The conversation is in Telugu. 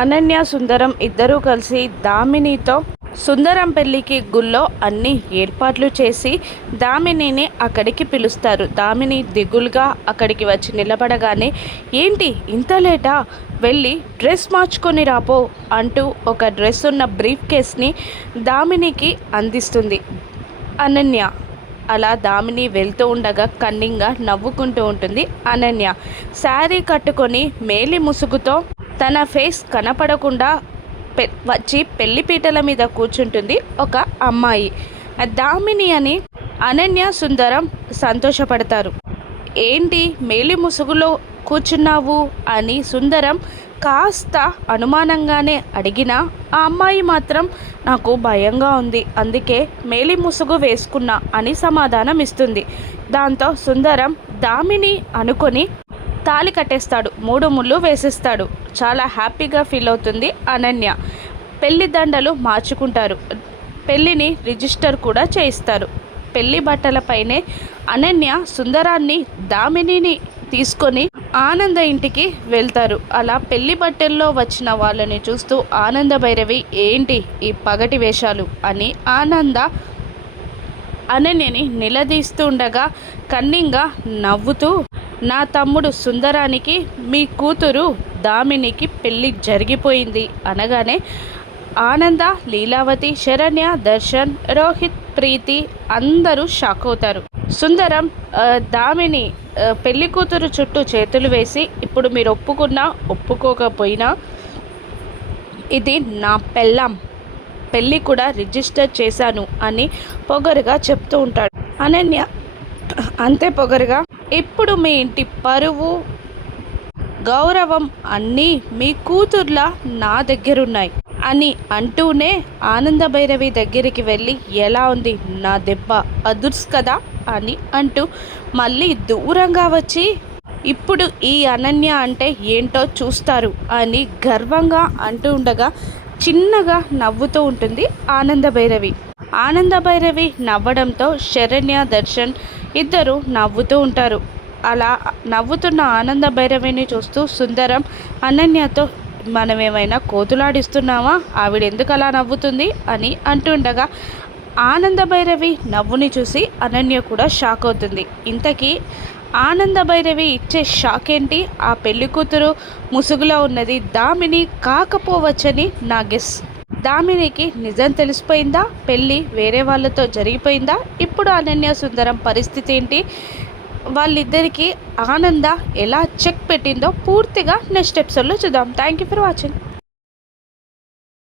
అనన్య సుందరం ఇద్దరూ కలిసి దామినితో సుందరం పెళ్ళికి గుళ్ళో అన్ని ఏర్పాట్లు చేసి దామినిని అక్కడికి పిలుస్తారు. దామిని దిగులుగా అక్కడికి వచ్చి నిలబడగానే, ఏంటి ఇంత లేటా, వెళ్ళి డ్రెస్ మార్చుకొని రాపో అంటూ ఒక డ్రెస్ ఉన్న బ్రీఫ్ కేస్ని దామినికి అందిస్తుంది అనన్య. అలా దామిని వెళ్తూ ఉండగా కన్నింగా నవ్వుకుంటూ ఉంటుంది అనన్య. శారీ కట్టుకొని మేలి ముసుగుతో తన ఫేస్ కనపడకుండా వచ్చి పెళ్లిపీటల మీద కూర్చుంటుంది ఒక అమ్మాయి. దామిని అని అనన్య సుందరం సంతోషపడతారు. ఏంటి మేలి ముసుగులో కూర్చున్నావు అని సుందరం కాస్త అనుమానంగానే అడిగినా ఆ అమ్మాయి మాత్రం నాకు భయంగా ఉంది, అందుకే మేలి ముసుగు వేసుకున్నా అని సమాధానం ఇస్తుంది. దాంతో సుందరం దామిని అనుకొని తాళి కట్టేస్తాడు, 3 ముళ్ళు వేసేస్తాడు. చాలా హ్యాపీగా ఫీల్ అవుతుంది అనన్య. పెళ్లి దండలు మార్చుకుంటారు, పెళ్ళిని రిజిస్టర్ కూడా చేయిస్తారు. పెళ్లి బట్టలపైనే అనన్య సుందరాన్ని దామినిని తీసుకొని ఆనంద ఇంటికి వెళ్తారు. అలా పెళ్లి బట్టల్లో వచ్చిన వాళ్ళని చూస్తూ ఆనంద భైరవి, ఏంటి ఈ పగటి వేషాలు అని అనన్యని నిలదీస్తూ ఉండగా కన్నింగా నవ్వుతూ, నా తమ్ముడు సుందరానికి మీ కూతురు దామినికి పెళ్ళి జరిగిపోయింది అనగానే ఆనంద, లీలావతి, శరణ్య, దర్శన్, రోహిత్, ప్రీతి అందరూ షాక్ అవుతారు. సుందరం దామిని పెళ్లి కూతురు చుట్టూ చేతులు వేసి, ఇప్పుడు మీరు ఒప్పుకున్నా ఒప్పుకోకపోయినా ఇది నా పెళ్ళాం, పెళ్ళి కూడా రిజిస్టర్ చేశాను అని పొగరుగా చెప్తూ ఉంటాడు. అనన్య అంతే పొగరుగా, ఇప్పుడు మీ ఇంటి పరువు గౌరవం అన్నీ మీ కూతుర్లా నా దగ్గరున్నాయి అని అంటూనే ఆనంద భైరవి దగ్గరికి వెళ్ళి, ఎలా ఉంది నా దెబ్బ, అదుర్స్ కదా అని అంటూ మళ్ళీ దూరంగా వచ్చి, ఇప్పుడు ఈ అనన్య అంటే ఏంటో చూస్తారు అని గర్వంగా అంటూ ఉండగా చిన్నగా నవ్వుతూ ఉంటుంది ఆనంద భైరవి. ఆనంద భైరవి నవ్వడంతో శరణ్య, దర్శన్ ఇద్దరు నవ్వుతూ ఉంటారు. అలా నవ్వుతున్న ఆనంద భైరవిని చూస్తూ సుందరం అనన్యతో, మనం ఏమైనా కోతులాడిస్తున్నామా, ఆవిడెందుకు అలా నవ్వుతుంది అని అంటుండగా ఆనంద భైరవి నవ్వుని చూసి అనన్య కూడా షాక్ అవుతుంది. ఇంతకీ ఆనంద భైరవి ఇచ్చే షాక్ ఏంటి, ఆ పెళ్లి కూతురు ముసుగులో ఉన్నది దామిని కాకపోవచ్చని నా గెస్. దామినికి నిజం తెలిసిపోయిందా, పెళ్ళి వేరే వాళ్ళతో జరిగిపోయిందా, ఇప్పుడు అనన్య సుందరం పరిస్థితి ఏంటి, వాళ్ళిద్దరికీ ఆనంద ఎలా చెక్ పెట్టిందో పూర్తిగా నెక్స్ట్ ఎపిసోడ్లో చూద్దాం. Thank you for watching.